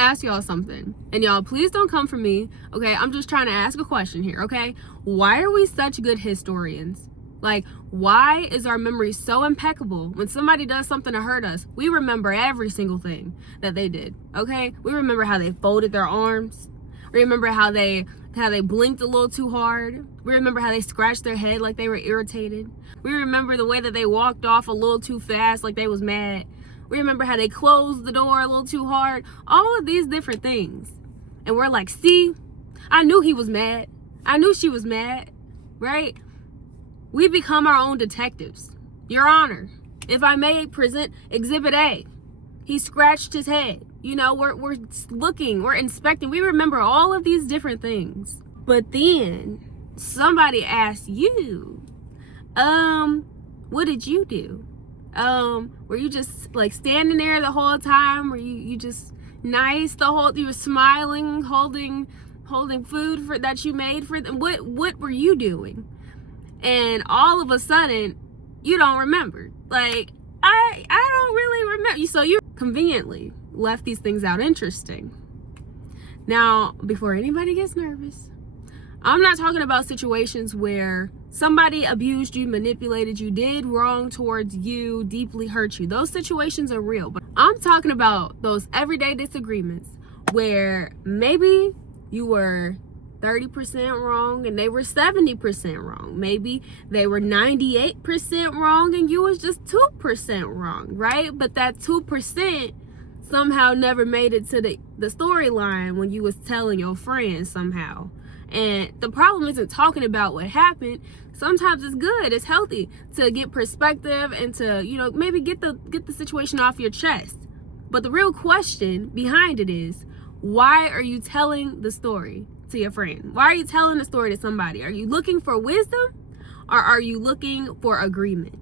ask y'all something, and y'all please don't come for me, okay? I'm just trying to ask a question here, okay? Why are we such good historians? Like, why is our memory so impeccable? When somebody does something to hurt us, we remember every single thing that they did, okay? We remember how they folded their arms. We remember how they blinked a little too hard. We remember how they scratched their head like they were irritated. We remember the way that they walked off a little too fast like they was mad. We remember how they closed the door a little too hard. All of these different things. And we're like, see, I knew he was mad. I knew she was mad, right? We become our own detectives. Your Honor, if I may present Exhibit A, he scratched his head. You know, we're looking, we're inspecting. We remember all of these different things. But then somebody asks you, what did you do? Were you just like standing there the whole time? Were you just nice you were smiling, holding food that you made for them? What were you doing? And all of a sudden, you don't remember. Like, I don't really remember. So you conveniently left these things out. Interesting. Now, before anybody gets nervous, I'm not talking about situations where somebody abused you, manipulated you, did wrong towards you, deeply hurt you. Those situations are real. But I'm talking about those everyday disagreements where maybe you were 30% wrong and they were 70% wrong. Maybe they were 98% wrong and you was just 2% wrong, right? But that 2% somehow never made it to the storyline when you was telling your friends somehow. And the problem isn't talking about what happened. Sometimes it's good, it's healthy to get perspective and to, you know, maybe get the situation off your chest. But the real question behind it is, why are you telling the story to your friend? Why are you telling the story to somebody? Are you looking for wisdom or are you looking for agreement?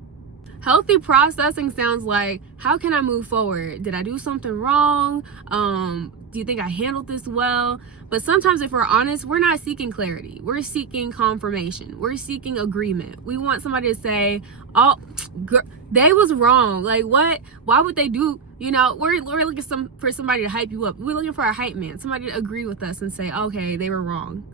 Healthy processing sounds like, how can I move forward? Did I do something wrong? Do you think I handled this well? But sometimes if we're honest, we're not seeking clarity. We're seeking confirmation. We're seeking agreement. We want somebody to say, oh, they was wrong. Like, what? Why would they do? You know, we're looking for somebody to hype you up. We're looking for a hype man, somebody to agree with us and say, okay, they were wrong.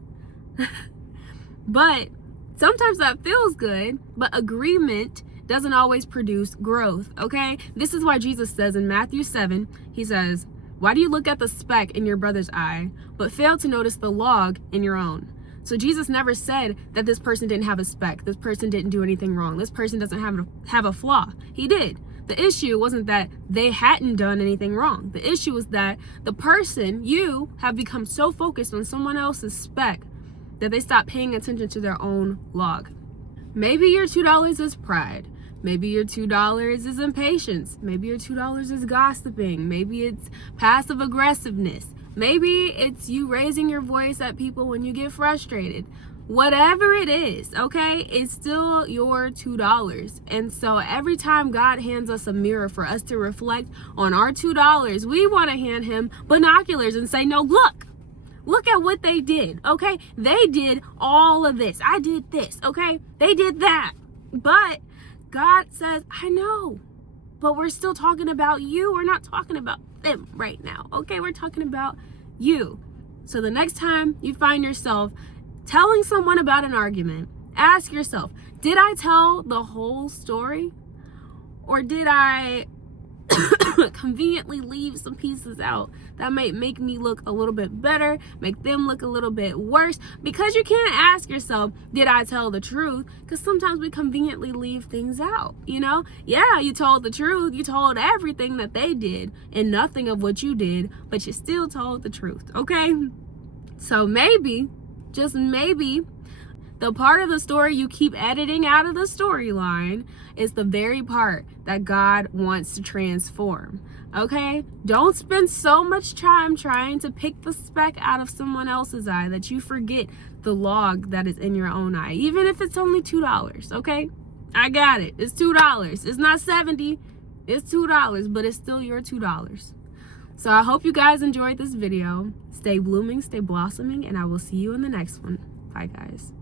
But sometimes that feels good, but agreement doesn't always produce growth, okay? This is why Jesus says in Matthew 7, he says, why do you look at the speck in your brother's eye, but fail to notice the log in your own? So Jesus never said that this person didn't have a speck, this person didn't do anything wrong, this person doesn't have a flaw. He did. The issue wasn't that they hadn't done anything wrong. The issue was that the person, you, have become so focused on someone else's speck that they stop paying attention to their own log. Maybe your $2 is pride. Maybe your $2 is impatience. Maybe your $2 is gossiping. Maybe it's passive aggressiveness. Maybe it's you raising your voice at people when you get frustrated. Whatever it is, okay, it's still your $2. And so every time God hands us a mirror for us to reflect on our $2, we want to hand him binoculars and say, no, look at what they did, okay? They did all of this. I did this, okay? They did that. But God says, I know, but we're still talking about you. We're not talking about them right now, okay? We're talking about you. So the next time you find yourself telling someone about an argument, ask yourself, did I tell the whole story? Or did I conveniently leave some pieces out that might make me look a little bit better, make them look a little bit worse? Because you can't ask yourself, did I tell the truth? Because sometimes we conveniently leave things out, you know? Yeah, you told the truth. You told everything that they did and nothing of what you did, but you still told the truth, okay? So maybe, just maybe, the part of the story you keep editing out of the storyline is the very part that God wants to transform, okay? Don't spend so much time trying to pick the speck out of someone else's eye that you forget the log that is in your own eye, even if it's only $2, okay? I got it. It's $2. It's not 70. It's $2, but it's still your $2. So I hope you guys enjoyed this video. Stay blooming, stay blossoming, and I will see you in the next one. Bye, guys.